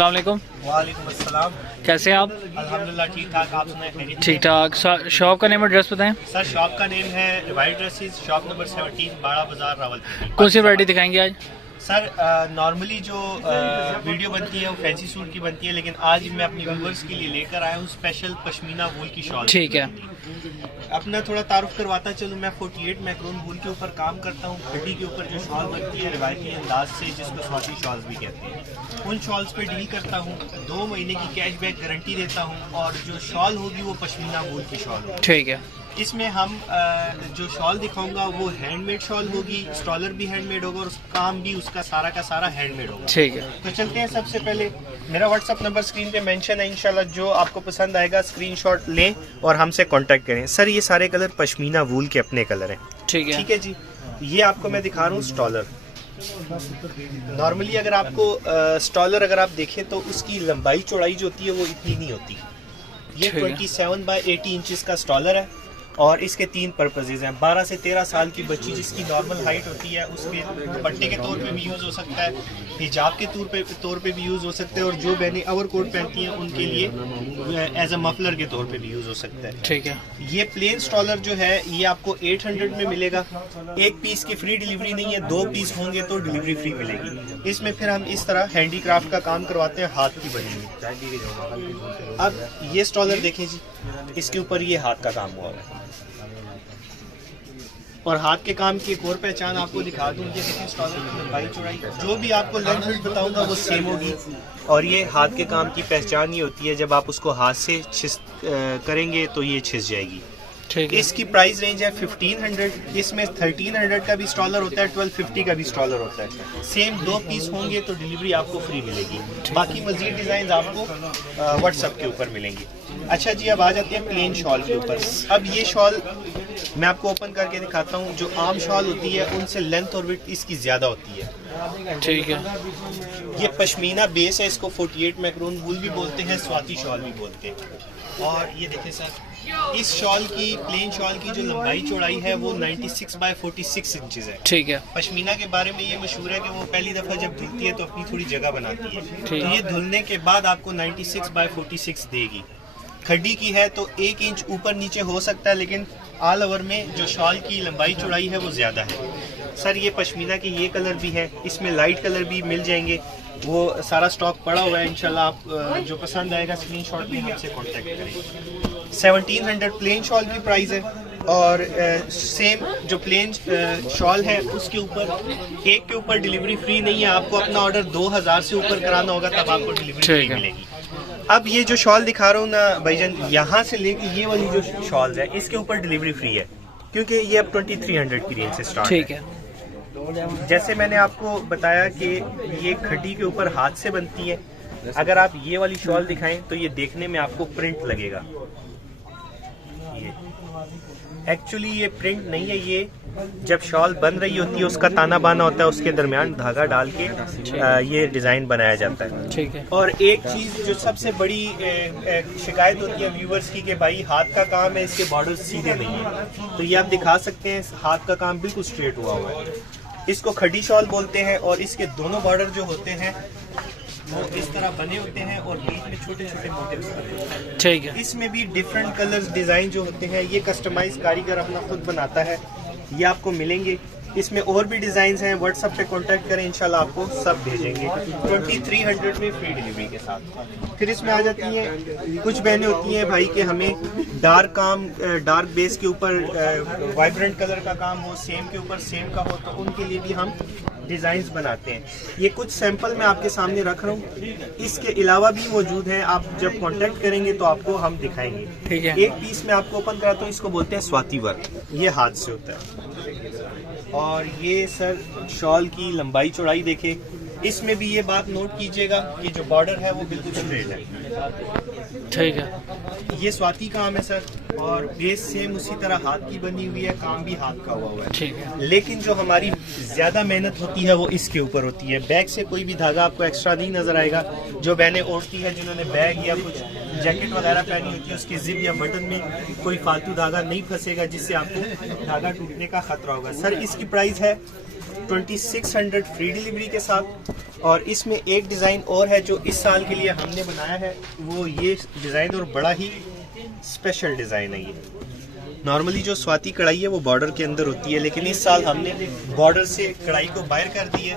अस्सलाम वालेकुम। वालेकुम अस्सलाम। कैसे हैं आप? अल्हम्दुलिल्लाह ठीक ठाक, आप सुनाए? ठीक ठाक। शॉप का नेम एड्रेस बताएं। सर शॉप का नेम है वाइट ड्रेसेस, शॉप नंबर 17, बाड़ा बाजार, रावलपिंडी। कौन सी वैरायटी दिखाएंगे आज? सर नॉर्मली जो वीडियो बनती है वो फैंसी सूट की बनती है, लेकिन आज मैं अपनी व्यूअर्स के लिए लेकर आया हूँ स्पेशल पश्मीना वूल की शॉल। ठीक है। अपना थोड़ा तारुफ करवाता चलूँ, मैं 48 मैक्रोन वूल के ऊपर काम करता हूँ। खड्डी के ऊपर जो शॉल बनती है रिवायती अंदाज से, जिसको स्वाति शॉल्स भी कहते हैं, उन शॉल्स पे डील करता हूँ। 2 महीने की कैशबैक गारंटी देता हूँ, और जो शॉल होगी वो पश्मीना वूल की शॉल होगी। ठीक है। इसमें हम जो शॉल दिखाऊंगा वो हैंडमेड शॉल होगी, स्टॉलर भी हैंडमेड होगा, और काम भी उसका सारा का सारा हैंडमेड होगा। ठीक है। तो चलते हैं। सबसे पहले मेरा व्हाट्सअप नंबर स्क्रीन पे मेंशन है, इंशाल्लाह जो आपको पसंद आएगा स्क्रीनशॉट लें और हमसे कांटेक्ट करें। सर ये सारे कलर पश्मीना वूल के अपने कलर हैं। ठीक है। ठीक है जी। ये आपको मैं दिखा रहा हूँ स्टॉलर। नॉर्मली अगर आपको स्टॉलर अगर आप देखें तो उसकी लंबाई चौड़ाई जो होती है वो इतनी नहीं होती। ये 27 बाय 80 इंचेस का स्टॉलर है, और इसके 3 पर्पजेज हैं। 12 से 13 साल की बच्ची जिसकी नॉर्मल हाइट होती है, उसके दुपट्टे के तौर पे भी यूज़ हो सकता है, हिजाब के तौर पे भी यूज़ हो सकता है, और जो बहनें ओवरकोट पहनती हैं उनके लिए एज अ मफलर के तौर पे भी यूज़ हो सकता है। ठीक है। ये प्लेन स्टॉलर जो है ये आपको 800 में मिलेगा। 1 पीस की फ्री डिलीवरी नहीं है, 2 पीस होंगे तो डिलीवरी फ्री मिलेगी। इसमें फिर हम इस तरह हैंडीक्राफ्ट का काम करवाते हैं, हाथ की बनी हुई। अब ये स्टॉलर देखें जी, इसके ऊपर ये हाथ का काम हुआ है, और हाथ के काम की एक और पहचान आपको दिखा दूं। ये देखें स्टॉलर की लंबाई चौड़ाई, जो भी आपको लेंथ विड्थ बताऊंगा वो सेम होगी। और ये हाथ के काम की पहचान ये होती है, जब आप उसको हाथ से करेंगे तो ये छिस जाएगी। ठीक है। इसकी प्राइस रेंज है 1500। इसमें 1300 का भी स्टॉलर होता है, 1250 का भी स्टॉलर होता है। सेम 2 पीस होंगे तो डिलीवरी आपको फ्री मिलेगी। बाकी मजीद डिजाइन आपको व्हाट्सएप के ऊपर मिलेंगे। अच्छा जी, अब आ जाते हैं प्लेन शॉल के ऊपर। अब ये शॉल मैं आपको ओपन करके दिखाता हूँ। जो आम शॉल होती है उनसे लेंथ और विड्थ इसकी ज़्यादा होती है। ठीक है। ये पश्मीना बेस है, इसको 48 मैक्रोन वूल भी बोलते हैं, स्वाति शॉल भी बोलते हैं। और ये देखें सर, इस शॉल की, प्लेन शॉल की जो लंबाई चौड़ाई है वो 96 बाय 46 इंचेस है। ठीक है। पश्मीना के बारे में ये मशहूर है कि वो पहली दफ़ा जब धुलती है तो अपनी थोड़ी जगह बनाती है, तो ठीक। ये धुलने के बाद आपको 96 बाय 46 देगी। खड्डी की है तो 1 इंच ऊपर नीचे हो सकता है, लेकिन ऑल ओवर में जो शॉल की लंबाई चौड़ाई है वो ज़्यादा है। सर ये पश्मीना के ये कलर भी है, इसमें लाइट कलर भी मिल जाएंगे, वो सारा स्टॉक पड़ा हुआ है। इंशाल्लाह आप जो पसंद आएगा स्क्रीनशॉट में हमसे कांटेक्ट करें। 1700 प्लेन शॉल की प्राइस है, और सेम जो प्लेन शॉल है उसके ऊपर एक के ऊपर डिलीवरी फ्री नहीं है। आपको अपना ऑर्डर 2000 से ऊपर कराना होगा तब आपको डिलीवरी फ्री मिलेगी। अब ये जो शॉल दिखा रहा हूँ ना भाईजान, यहाँ से लेके ये वाली जो शॉल है इसके ऊपर डिलीवरी फ्री है, क्योंकि ये अब 2300 की रेंज से स्टार्ट है। ठीक है। जैसे मैंने आपको बताया कि ये खड्डी के ऊपर हाथ से बनती है। अगर आप ये वाली शॉल दिखाएं तो ये देखने में आपको प्रिंट लगेगा। ये एक्चुअली ये प्रिंट नहीं है, ये जब शॉल बन रही होती है उसका ताना बाना होता है, उसके दरमियान धागा डाल के ये डिज़ाइन बनाया जाता है। ठीक है। और एक चीज़ जो सबसे बड़ी शिकायत होती है व्यूवर्स की कि भाई हाथ का काम है, इसके बॉर्डर सीधे नहीं है, तो ये आप दिखा सकते हैं हाथ का काम बिल्कुल स्ट्रेट हुआ हुआ है। इसको खड्डी शॉल बोलते हैं, और इसके दोनों बॉर्डर जो होते हैं वो इस तरह बने होते हैं, और बीच में छोटे छोटे मोटिव्स बने होते हैं। ठीक है। इसमें भी डिफरेंट कलर्स डिज़ाइन जो होते हैं ये कस्टमाइज कारीगर अपना खुद बनाता है, ये आपको मिलेंगे। इसमें और भी डिज़ाइंस हैं, व्हाट्सएप पे कांटेक्ट करें, इंशाल्लाह आपको सब भेजेंगे 2300 में फ्री डिलीवरी के साथ। फिर इसमें आ जाती हैं कुछ बहनें होती हैं भाई कि हमें डार्क बेस के ऊपर वाइब्रेंट कलर का काम हो, सेम के ऊपर सेम का हो, तो उनके लिए भी हम डिज़ाइंस बनाते हैं। ये कुछ सैंपल मैं आपके सामने रख रहा हूँ, इसके अलावा भी मौजूद हैं। आप जब कांटेक्ट करेंगे तो आपको हम दिखाएंगे। ठीक है। एक पीस में आपको ओपन कराता हूँ, इसको बोलते हैं स्वाति वर्क, ये हाथ से होता है। और ये सर शॉल की लंबाई चौड़ाई देखे, इसमें भी ये बात नोट कीजिएगा कि जो बॉर्डर है वो बिल्कुल स्ट्रेट है। ठीक है। ये स्वाति काम है सर, और बेस सेम उसी तरह हाथ की बनी हुई है, काम भी हाथ का हुआ है। ठीक है। लेकिन जो हमारी ज्यादा मेहनत होती है वो इसके ऊपर होती है। बैग से कोई भी धागा आपको एक्स्ट्रा नहीं नजर आएगा। जो बहनें ओढ़ती है, जिन्होंने बैग या कुछ जैकेट वगैरह पहनी होती है, उसकी जिप या बटन में कोई फालतू धागा नहीं फंसेगा जिससे आपको धागा टूटने का खतरा होगा। सर इसकी प्राइस है 2600 फ्री डिलीवरी के साथ। और इसमें एक डिज़ाइन और है जो इस साल के लिए हमने बनाया है, वो ये डिज़ाइन और बड़ा ही स्पेशल डिज़ाइन है। ये नॉर्मली जो स्वाति कढ़ाई है वो बॉर्डर के अंदर होती है, लेकिन इस साल हमने बॉर्डर से कढ़ाई को बाहर कर दी है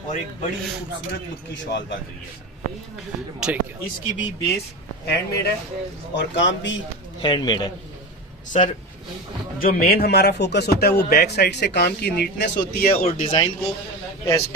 और एक बड़ी ही खूबसूरत लुक की शॉल बन रही है। ठीक है। इसकी भी बेस हैंडमेड है और काम भी हैंडमेड है। सर जो मेन हमारा फोकस होता है वो बैक साइड से काम की नीटनेस होती है और डिज़ाइन को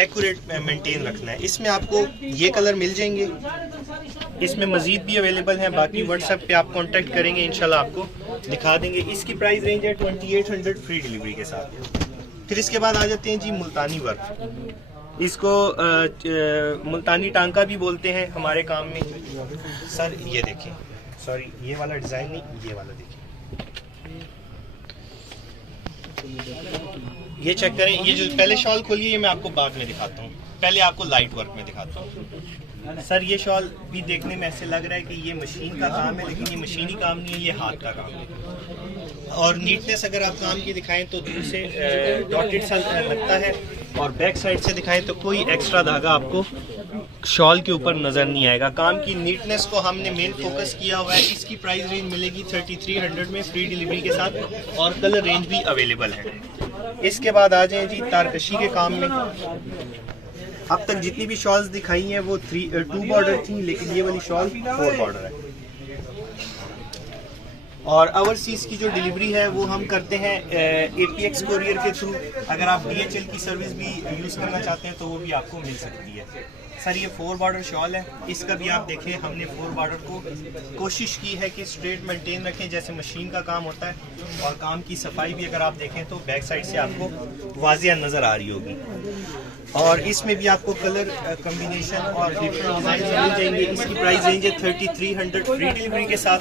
एक्यूरेट मेंटेन रखना है। इसमें आपको ये कलर मिल जाएंगे, इसमें मज़ीद भी अवेलेबल हैं। बाकी व्हाट्सएप पे आप कांटेक्ट करेंगे, इंशाल्लाह आपको दिखा देंगे। इसकी प्राइस रेंज है 2800 फ्री डिलीवरी के साथ। फिर इसके बाद आ जाते हैं जी मुल्तानी वर्क। इसको मुल्तानी टांका भी बोलते हैं हमारे काम में। सर ये देखें, सॉरी ये वाला डिज़ाइन नहीं, ये वाला देखें, ये चेक करें। ये जो पहले शॉल खोली है ये मैं आपको बाद में दिखाता हूँ, पहले आपको लाइट वर्क में दिखाता हूँ। सर ये शॉल भी देखने में ऐसे लग रहा है कि ये मशीन का काम है, लेकिन ये मशीनी काम नहीं है, ये हाथ का काम है। और नीटनेस अगर आप काम की दिखाएं तो दूर से डॉटेड सा लगता है, और बैक साइड से दिखाएं तो कोई एक्स्ट्रा धागा आपको शॉल के ऊपर नज़र नहीं आएगा। काम की नीटनेस को हमने मेन फोकस किया हुआ है। इसकी प्राइस रेंज मिलेगी 3300 में फ्री डिलीवरी के साथ, और कलर रेंज भी अवेलेबल है। इसके बाद आ जाएं जी तारकशी के काम में। अब तक जितनी भी शॉल्स दिखाई हैं वो 2 बॉर्डर थी, लेकिन ये वाली शॉल 4 बॉर्डर है। और ओवरसीज की जो डिलीवरी है वो हम करते हैं APX कोरियर के थ्रू। अगर आप DHL की सर्विस भी यूज़ करना चाहते हैं तो वो भी आपको मिल सकती है। सर ये 4 बॉर्डर शॉल है, इसका भी आप देखें हमने 4 बॉर्डर को कोशिश की है कि स्ट्रेट मेंटेन रखें जैसे मशीन का काम होता है। और काम की सफाई भी अगर आप देखें तो बैक साइड से आपको वाज़िया नज़र आ रही होगी। और इसमें भी आपको कलर कम्बिनेशन और डिफरेंट डिज़ाइन मिल जाएंगे। इसकी प्राइस रेंज है 3300 फ्री डिलीवरी के साथ।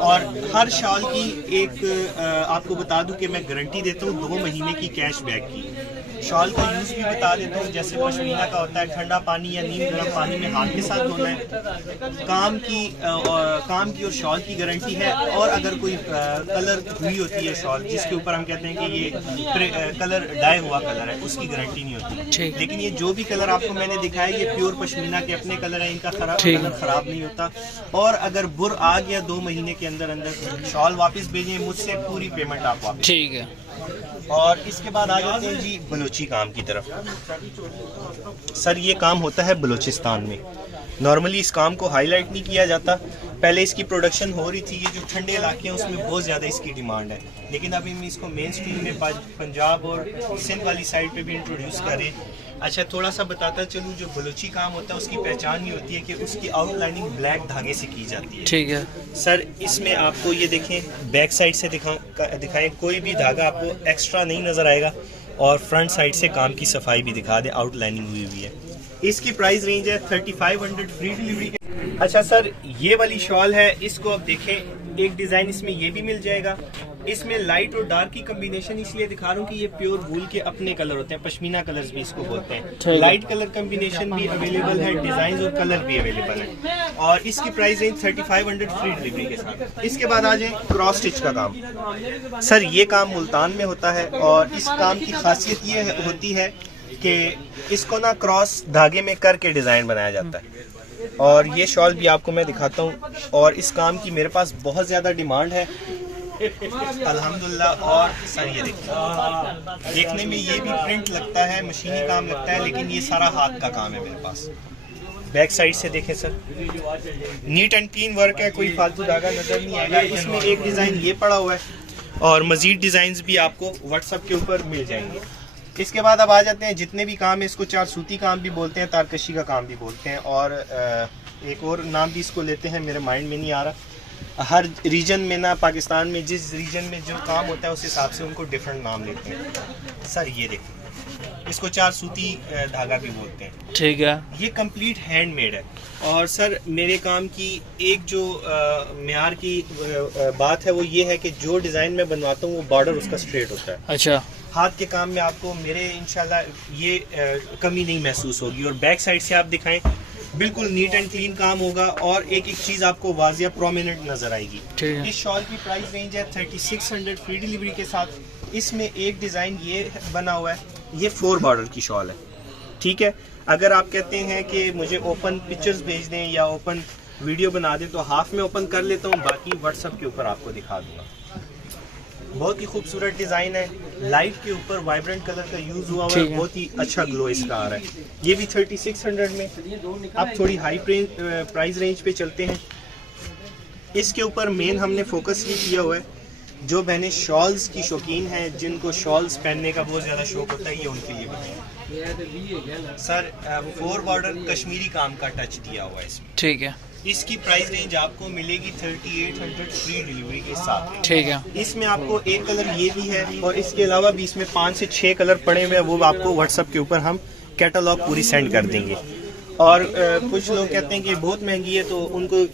और हर शॉल की एक आपको बता दूं कि मैं गारंटी देता हूँ 2 महीने की कैश बैक की। शॉल का यूज़ भी बता देता हूँ, जैसे पश्मीना का होता है ठंडा पानी या नीम गर्म पानी में हाथ के साथ धोना है। काम की और शॉल की गारंटी है। और अगर कोई कलर हुई होती है शॉल जिसके ऊपर हम कहते हैं कि ये कलर डाई हुआ कलर है, उसकी गारंटी नहीं होती। लेकिन ये जो भी कलर आपको मैंने दिखाया ये प्योर पश्मीना के अपने कलर है, इनका कलर ख़राब नहीं होता। और अगर बुर आ गया 2 महीने के अंदर अंदर शॉल वापस भेजें, मुझसे पूरी पेमेंट आप वापस। ठीक है। और इसके बाद आ जाते हैं जी बलोची काम की तरफ। सर ये काम होता है बलूचिस्तान में। नॉर्मली इस काम को हाईलाइट नहीं किया जाता। पहले इसकी प्रोडक्शन हो रही थी, ये जो ठंडे इलाके हैं उसमें बहुत ज़्यादा इसकी डिमांड है, लेकिन अभी हम इसको मेन स्ट्रीम में पंजाब और सिंध वाली साइड पे भी इंट्रोड्यूस करें। अच्छा थोड़ा सा बताता चलूँ, जो बलूची काम होता है उसकी पहचान ये होती है कि उसकी आउटलाइनिंग ब्लैक धागे से की जाती है। ठीक है सर, इसमें आपको ये देखें बैक साइड से दिखाएं, कोई भी धागा आपको एक्स्ट्रा नहीं नज़र आएगा। और फ्रंट साइड से काम की सफाई भी दिखा दे, आउटलाइनिंग हुई हुई है। इसकी प्राइस रेंज है 3500 फ्री डिलीवरी के। अच्छा सर, ये वाली शॉल है, इसको आप देखें, एक डिज़ाइन इसमें ये भी मिल जाएगा। इसमें लाइट और डार्क की कम्बिनेशन इसलिए दिखा रहा हूँ कि ये प्योर वूल के अपने कलर होते हैं, पश्मीना कलर्स भी इसको बोलते हैं। लाइट कलर कम्बिनेशन भी अवेलेबल है, डिज़ाइन और कलर भी अवेलेबल है। और इसकी प्राइस रेंज 3500 फ्री डिलीवरी के साथ। इसके बाद आ जाए क्रॉस स्टिच का काम। सर ये काम मुल्तान में होता है, और इस काम की खासियत ये होती है कि इसको ना क्रॉस धागे में करके डिज़ाइन बनाया जाता है। और ये शॉल भी आपको मैं दिखाता हूँ, और इस काम की मेरे पास बहुत ज़्यादा डिमांड है अल्हम्दुलिल्लाह। और सर ये देखने में ये भी प्रिंट लगता है, मशीनी काम लगता है, लेकिन ये सारा हाथ का काम है मेरे पास। बैक साइड से देखें sir, neat and clean work है, कोई फालतू धागा नज़र नहीं आएगा। इसमें एक डिज़ाइन ये पड़ा हुआ है, और मज़ीद डिज़ाइंस भी आपको व्हाट्सएप के ऊपर मिल जाएंगे। इसके बाद अब आ जाते हैं जितने भी काम है, इसको 4 सूती काम भी बोलते हैं, तारकशी का काम भी बोलते हैं, और एक और नाम भी इसको लेते हैं, मेरे माइंड में नहीं आ रहा। हर रीजन में ना, पाकिस्तान में जिस रीजन में जो काम होता है उस हिसाब से उनको डिफरेंट नाम लेते हैं। सर ये देखिए, इसको 4 सूती धागा भी बोलते हैं। ठीक है। ये कंप्लीट हैंडमेड है। और सर मेरे काम की एक जो मेयार की बात है वो ये है कि जो डिज़ाइन मैं बनवाता हूँ वो बॉर्डर उसका स्ट्रेट होता है। अच्छा। हाथ के काम में आपको मेरे इंशाल्लाह ये कमी नहीं महसूस होगी। और बैक साइड से आप दिखाएं, बिल्कुल नीट एंड क्लीन काम होगा, और एक एक चीज़ आपको वाजिया प्रोमिनेंट नज़र आएगी। इस शॉल की प्राइस रेंज है 3600 फ्री डिलीवरी के साथ। इसमें एक डिज़ाइन ये बना हुआ है, ये 4 बॉर्डर की शॉल है, ठीक है। अगर आप कहते हैं कि मुझे ओपन पिक्चर्स भेज दें या ओपन वीडियो बना दें तो हाफ में ओपन कर लेता हूँ, बाकी व्हाट्सएप के ऊपर आपको दिखा दूंगा। बहुत ही खूबसूरत डिज़ाइन है, लाइट के ऊपर वाइब्रेंट कलर का यूज़ हुआ हुआ है, बहुत ही अच्छा ग्लो इसका आ रहा है। ये भी 3600 में। अब थोड़ी हाई प्राइस रेंज पे चलते हैं। इसके ऊपर मेन हमने फोकस ये किया हुआ है, जो बहनें शॉल्स की शौकीन हैं, जिनको शॉल्स पहनने का बहुत ज़्यादा शौक होता है, ये उनके लिए बनाया सर। 4 बॉर्डर कश्मीरी काम का टच दिया हुआ है इसमें। ठीक है। इसकी प्राइस रेंज आपको मिलेगी 3800 फ्री डिलीवरी के साथ। ठीक है। इसमें आपको एक कलर ये भी है और इसके अलावा भी इसमें 5 से 6 कलर पड़े हुए हैं, वो आपको व्हाट्सएप के ऊपर हम कैटलॉग पूरी सेंड कर देंगे। और कुछ लोग कहते हैं कि बहुत महंगी है, तो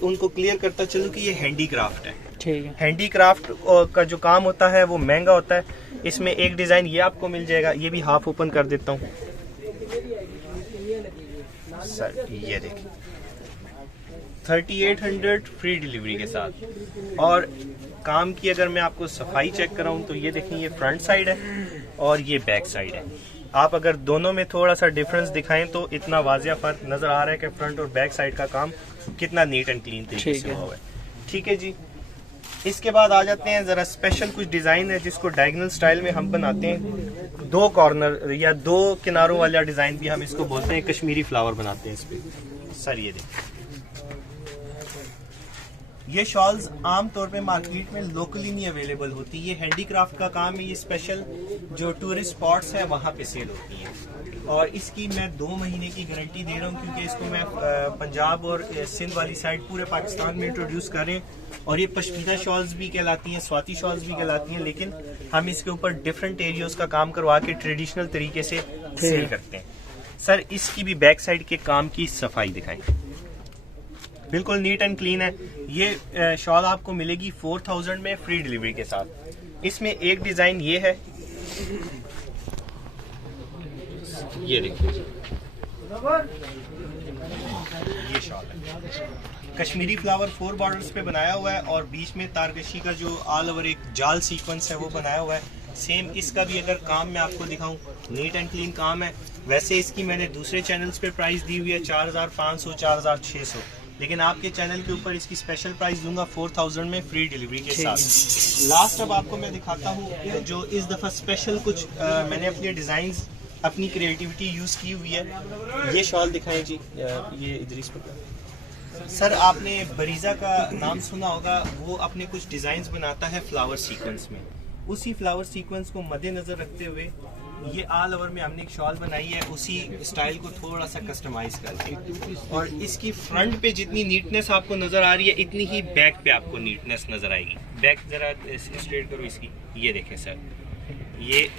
उनको क्लियर करता चलूँ कि ये हैंडीक्राफ्ट है। ठीक है। हैंडीक्राफ्ट का जो काम होता है वो महंगा होता है। इसमें एक डिज़ाइन ये आपको मिल जाएगा, ये भी हाफ ओपन कर देता हूँ सर, ये देखिए 3800 फ्री डिलीवरी के साथ। और काम की अगर मैं आपको सफाई चेक कराऊं तो ये देखें, ये फ्रंट साइड है और ये बैक साइड है। आप अगर दोनों में थोड़ा सा डिफरेंस दिखाएं तो इतना वाजिया फर्क नजर आ रहा है कि फ्रंट और बैक साइड का काम कितना नीट एंड क्लीन तरीके से हुआ है। ठीक है जी। इसके बाद आ जाते हैं, ज़रा स्पेशल कुछ डिज़ाइन है जिसको डायगोनल स्टाइल में हम बनाते हैं। 2 कॉर्नर या 2 किनारों वाला डिज़ाइन भी हम इसको बोलते हैं, कश्मीरी फ्लावर बनाते हैं इस पे सर। ये देखिए, ये शॉल्स आम तौर पे मार्केट में लोकली नहीं अवेलेबल होती। ये हैंडीक्राफ्ट का काम है, ये स्पेशल जो टूरिस्ट स्पॉट्स है वहाँ पे सेल होती है। और इसकी मैं 2 महीने की गारंटी दे रहा हूँ, क्योंकि इसको मैं पंजाब और सिंध वाली साइड पूरे पाकिस्तान में इंट्रोड्यूस कर रहे हैं। और ये पश्मीना शॉल्स भी कहलाती हैं, स्वाति शॉल्स भी कहलाती हैं, लेकिन हम इसके ऊपर डिफरेंट एरियाज का काम करवा के ट्रेडिशनल तरीके से सेल करते हैं सर। इसकी भी बैक साइड के काम की सफाई दिखाएं, बिल्कुल नीट एंड क्लीन है। ये शॉल आपको मिलेगी 4000 में फ्री डिलीवरी के साथ। इसमें एक डिज़ाइन ये है, ये देखिए, ये शॉल है, कश्मीरी फ्लावर 4 बॉर्डर्स पे बनाया हुआ है और बीच में तारकशी का जो ऑल ओवर एक जाल सीक्वेंस है वो बनाया हुआ है। सेम इसका भी अगर काम मैं आपको दिखाऊं, नीट एंड क्लीन काम है। वैसे इसकी मैंने दूसरे चैनल्स पे प्राइस दी हुई है 4500 4600, लेकिन आपके चैनल के ऊपर इसकी स्पेशल प्राइस दूंगा 4000 में फ्री डिलीवरी के साथ। लास्ट अब आपको मैं दिखाता हूँ जो इस दफ़ा स्पेशल कुछ मैंने अपने डिज़ाइंस, अपनी क्रिएटिविटी यूज़ की हुई है। ये शॉल दिखाएं जी, ये इदरीस सर, आपने बरीजा का नाम सुना होगा, वो अपने कुछ डिज़ाइंस बनाता है फ्लावर सीक्वेंस में। उसी फ्लावर सीक्वेंस को मद्देनज़र रखते हुए ये ऑल ओवर में हमने एक शॉल बनाई है, उसी स्टाइल को थोड़ा सा कस्टमाइज करके। और इसकी फ्रंट पे जितनी नीटनेस आपको नज़र आ रही है, इतनी ही बैक पे आपको नीटनेस नज़र आएगी। बैक ज़रा स्ट्रेट करो इसकी, ये देखें सर, ये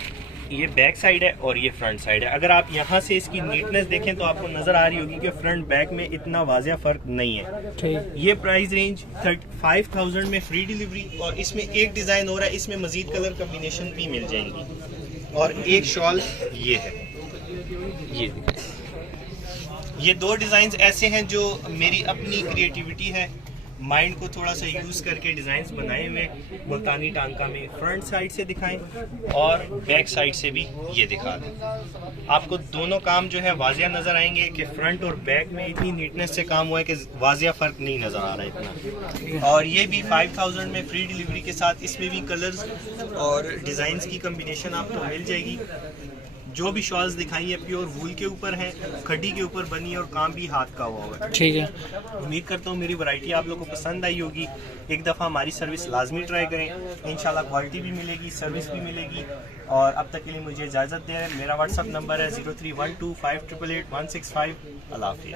बैक साइड है और ये फ्रंट साइड है। अगर आप यहाँ से इसकी नीटनेस देखें तो आपको नज़र आ रही होगी कि फ्रंट बैक में इतना वाजिया फ़र्क नहीं है। ये प्राइस रेंज 5000 में फ्री डिलीवरी। और इसमें एक डिज़ाइन हो रहा है, इसमें मज़ीद कलर कम्बिनेशन भी मिल जाएंगी। और एक शॉल ये है, ये 2 डिज़ाइंस ऐसे हैं जो मेरी अपनी क्रिएटिविटी है, माइंड को थोड़ा सा यूज़ करके डिज़ाइंस बनाए हुए मुल्तानी टांका में। फ्रंट साइड से दिखाएं और बैक साइड से भी ये दिखा दें। आपको दोनों काम जो है वाजिया नज़र आएंगे कि फ्रंट और बैक में इतनी नीटनेस से काम हुआ है कि वाजिया फ़र्क नहीं नज़र आ रहा है इतना। और ये भी 5000 में फ्री डिलीवरी के साथ। इसमें भी कलर्स और डिज़ाइंस की कम्बिनेशन आपको मिल जाएगी। जो भी शॉल्स दिखाई है प्योर वूल के ऊपर है, खड्डी के ऊपर बनी है और काम भी हाथ का हुआ है। ठीक है, उम्मीद करता हूँ मेरी वैरायटी आप लोगों को पसंद आई होगी। एक दफ़ा हमारी सर्विस लाजमी ट्राई करें, इंशाल्लाह क्वालिटी भी मिलेगी, सर्विस भी मिलेगी। और अब तक के लिए मुझे इजाज़त दें। मेरा व्हाट्सअप नंबर है 031258888165। अल्लाह हाफिज़।